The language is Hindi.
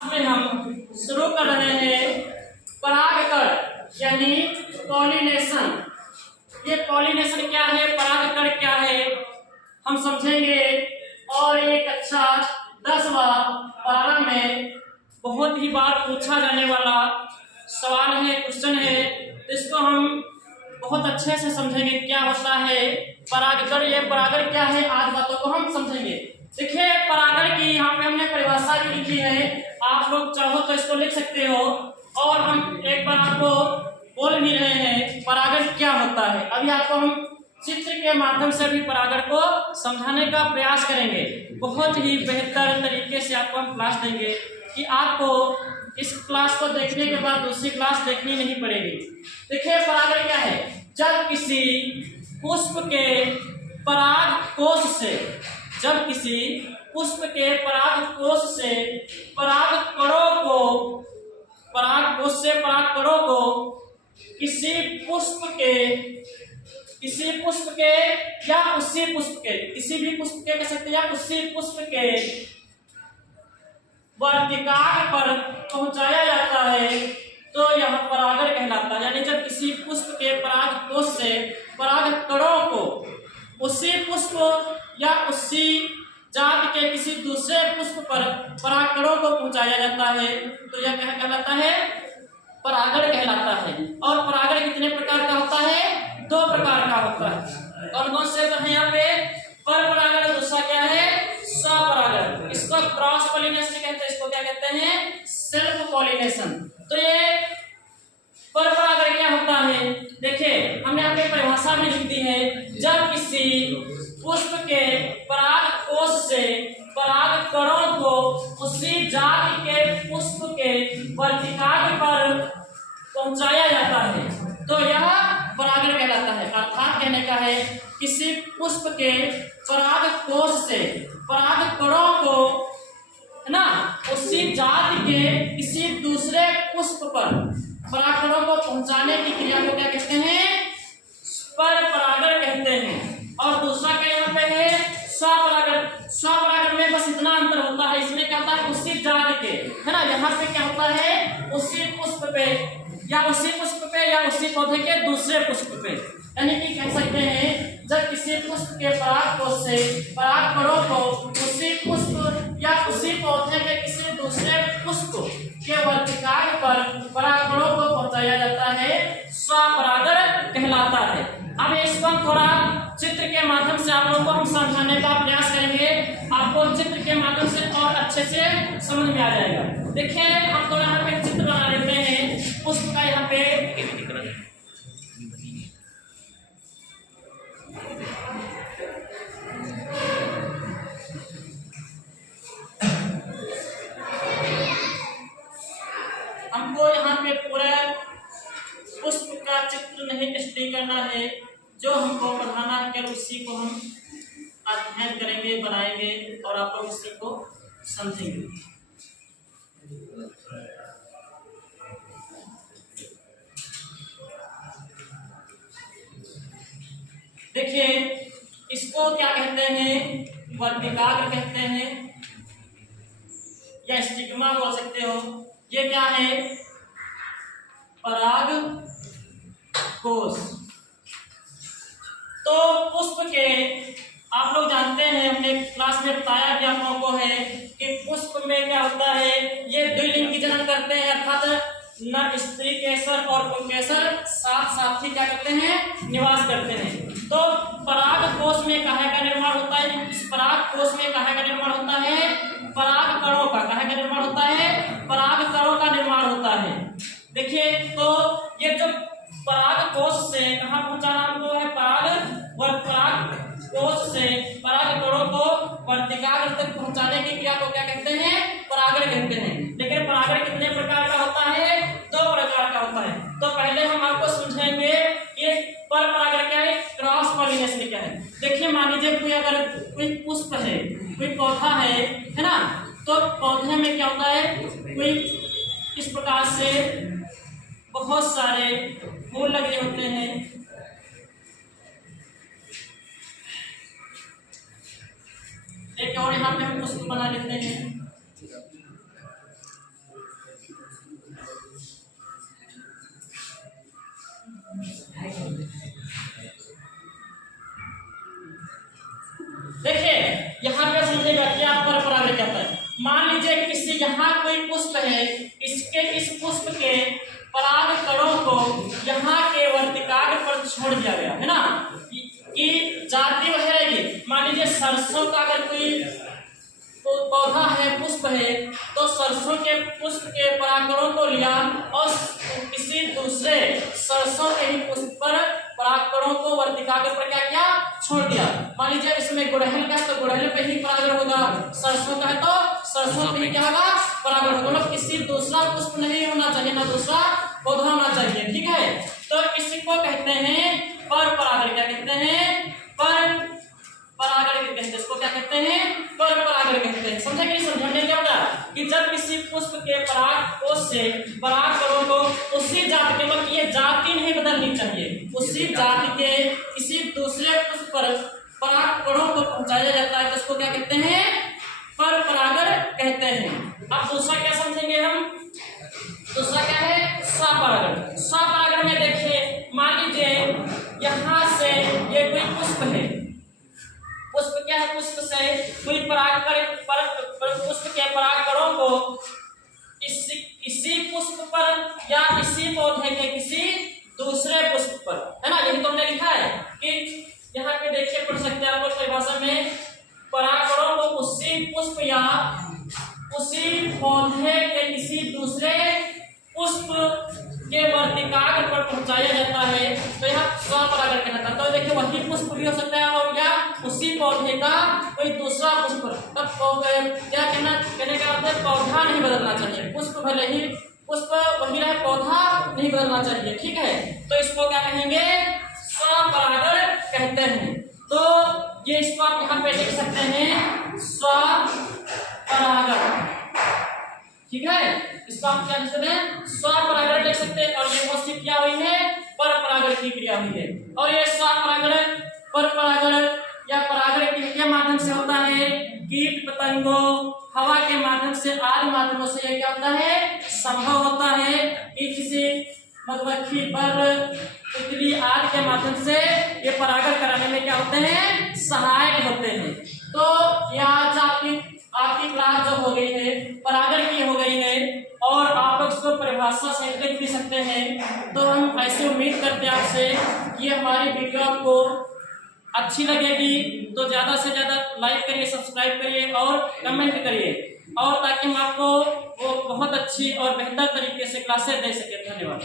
में हम शुरू कर रहे हैं परागकण यानी पॉलिनेशन। ये पॉलिनेशन क्या है, परागकण क्या है, हम समझेंगे। और एक अच्छा 10वां पारा में बहुत ही बार पूछा जाने वाला सवाल है, क्वेश्चन है, तो इसको हम बहुत अच्छे से समझेंगे। क्या होता है परागकण, ये परागण क्या है, आज बातों को हम समझेंगे। देखिए परागण की यहाँ पे हमने परिभाषा भी लिखी है, आप लोग चाहो तो इसको लिख सकते हो। और हम एक बार आपको बोल भी रहे हैं परागण क्या होता है। अभी आपको हम चित्र के माध्यम से भी परागण को समझाने का प्रयास करेंगे। बहुत ही बेहतर तरीके से आपको हम क्लास देंगे कि आपको इस क्लास को देखने के बाद दूसरी क्लास देखनी नहीं पड़ेगी। देखिए परागण क्या है, जब किसी पुष्प के पराग कोश से, जब किसी पुष्प के पराग कोश से पराग कणों को, पराग कोश से पराग कणों को किसी पुष्प के या उसी पुष्प के, किसी भी पुष्प के कह सकते हैं या उसी पुष्प के वर्तिकाग्र पर पहुंचाया जाता है तो यह परागण कहलाता है। यानी जब किसी पुष्प के पराग कोश से पराग कणों को उसी पुष्प या उसी जात के किसी दूसरे पुष्प पर परागकणों को पहुंचाया जाता है तो यह क्या कहलाता है, परागण कहलाता है। और परागण कितने प्रकार का होता है, 2 प्रकार का होता है। कौन कौन से है यहाँ पे, पर परागण, दूसरा क्या है स्वपरागण। इसको क्रॉस पॉलिनेशन कहते हैं, इसको क्या कहते हैं, सेल्फ पॉलिनेशन। तो ये पर परागण क्या होता है, देखिए हमने यहाँ पे परिभाषा में लिख दी है, जब किसी पुष्प के पराग कोश से पराग कणों को उसी जाति के पुष्प के वर्तिकाग्र पर पहुंचाया जाता है तो यह परागण कहलाता है। अर्थात कहने का है किसी पुष्प के पराग कोश से पराग कणों को, है ना, उसी जाति के किसी दूसरे पुष्प पर परागकणों को पहुंचाने की क्रिया को क्या कहते हैं, पर परागण कहते हैं। और दूसरा क्या यहाँ पे है स्वपरागण। स्वपरागण में बस इतना अंतर होता है, इसमें क्या होता है उसी जाति के, है ना, यहाँ पे क्या होता है उसी पुष्प पे या उसी पुष्प पे या उसी पौधे के दूसरे पुष्प पे। यानी कि कह सकते हैं जब किसी पुष्प के पराग कोश से परागकणों को उसी पुष्प या उसी पौधे के किसी दूसरे पुष्प के वर्तिकाग्र पर परागकणों को पहुंचाया जाता है, स्वपरागण कहलाता है। अब इसको हम थोड़ा चित्र के माध्यम से आप लोगों को हम समझाने का प्रयास करेंगे, आपको चित्र के माध्यम से और अच्छे से समझ में आ जाएगा। देखिए हम थोड़ा यहाँ पे चित्र बना लेते हैं पुष्प का। यहाँ पे हमको यहाँ पे पूरा पुष्प का चित्र नहीं स्टडी करना है, जो हमको पढ़ाना है उसी को हम अध्ययन करेंगे, बनाएंगे और आप लोग उसी को समझेंगे। देखिए इसको क्या कहते हैं, वर्तिकाग्र कहते हैं या स्टिग्मा बोल सकते हो। ये क्या है, पराग कोश। तो पुष्प के आप लोग जानते हैं, हमने क्लास में बताया भी आप लोगों को है कि पुष्प में क्या होता है, ये द्विलिंग की जन्म करते हैं, अर्थात न स्त्री केसर और पुंकेसर साथ साथ ही क्या करते हैं, निवास करते हैं। तो पराग कोश में काहे का निर्माण होता है, इस पराग कोश में काहे का निर्माण होता है, पराग कणों का, काहे का निर्माण होता है, पराग कणों का निर्माण होता है। देखिए तो ये जो पराग कोश से कहाँ पहुंचाना हमको है, पराग कोश से पराग कणों को वर्तिकाग्र तक पहुंचाने की क्रिया को क्या कहते हैं, परागण कहते हैं। लेकिन परागण कितने प्रकार का होता है, 2 प्रकार का होता है। तो पहले हम आपको समझाएंगे कि पर परागण क्या है, क्रॉस पॉलिनेशन क्या है। देखिए मान लीजिए कोई पुष्प है, कोई पौधा है ना, तो पौधे में क्या होता है, कोई इस प्रकार से बहुत सारे फूल लगे होते हैं। एक और यहाँ पे हम पुष्प बना लेते हैं। किसी यहाँ कोई पुष्प है, इसके इस पुष्प के पराग कणों को यहाँ के वर्तिकाग्र पर छोड़ दिया गया है ना, कि जाति वह रहेगी। मान लीजिए सरसों का अगर कोई पौधा है, पुष्प है, तो सरसों के पुष्प के परागकणों को लिया और किसी दूसरे सरसों के ही पुष्प पर परागकणों को वर्तिकाग्र पर क्या किया, छोड़ दिया। मान लीजिए इसमें गुड़हल का है तो गुड़हल पे ही परागण होगा, सरसों का है तो सरसों पे ही क्या होगा, परागण होगा। मतलब किसी दूसरा पुष्प नहीं होना चाहिए, ना दूसरा पौधा होना चाहिए, ठीक है। तो इसी को कहते हैं पर परागण। क्या कहते हैं, पर परागण कहते हैं। इसको क्या कहते हैं, पर परागण कहते हैं। समझे कि समझने क्या होगा कि जब किसी पुष्प के पराग कोश से परागकणों को उसी जाति के, मतलब ये जाति नहीं बदलनी चाहिए, उसी जाति के किसी दूसरे पुष्प पर परागकणों को पहुंचाया जाता है तो इसको क्या कहते हैं, पर परागण कहते हैं। अब दूसरा क्या समझेंगे हम, दूसरा क्या है, स्वपरागण। स्वपरागण में देखिए, मान लीजिए यहाँ से ये कोई पुष्प है, पुष्प क्या है, पुष्प से कोई पुष्प के परागकणों को इसी पुष्प पर या इसी पौधे के किसी दूसरे पुष्प पर, है ना, यही तो हमने लिखा है कि यहाँ पे देखिए पढ़ सकते हैं आप लोग परिभाषा में, परागकणों को उसी पुष्प या उसी पौधे के किसी दूसरे पुष्प के वर्तिकाग्र पर पहुंचाया जाता है तो यह स्वपरागण कहलाता है। तो देखिए वही पुष्प भी हो सकता है और क्या उसी पौधे का कोई दूसरा पुष्प, तब क्या कहने का अर्थ है, पौधा नहीं बदलना चाहिए, पुष्प भले ही पुष्प वही रहे, पौधा नहीं बदलना चाहिए, ठीक है। तो इसको क्या कहेंगे, स्वपरागण कहते हैं। तो ये इसको आप यहाँ पे लिख सकते हैं, स्वपरागण, ठीक है। इसको आप क्या लिख सकते हैं, स्वपरागण लिख सकते हैं। और ये कौन क्या हुई है, पर परागण की क्रिया हुई है। और ये स्वपरागण, पर परागण या परागण के माध्यम से होता है, कीट पतंगों, हवा के माध्यम से, आदि माध्यमों से ये क्या होता है, संभव होता है कि किसी मधुमक्खी, बर, तितली आदि के माध्यम से ये परागण कराने में क्या होते हैं, सहायक होते हैं। तो यहाँ आपकी क्लास जो हो गई है परागण की हो गई है और आप लोग इसको परिभाषा से लिख भी सकते हैं। तो हम ऐसे उम्मीद करते हैं आपसे कि हमारी वीडियो आपको अच्छी लगेगी, तो ज़्यादा से ज़्यादा लाइक करिए, सब्सक्राइब करिए और कमेंट करिए, और ताकि हम आपको वो बहुत अच्छी और बेहतर तरीके से क्लासेस दे सके। धन्यवाद।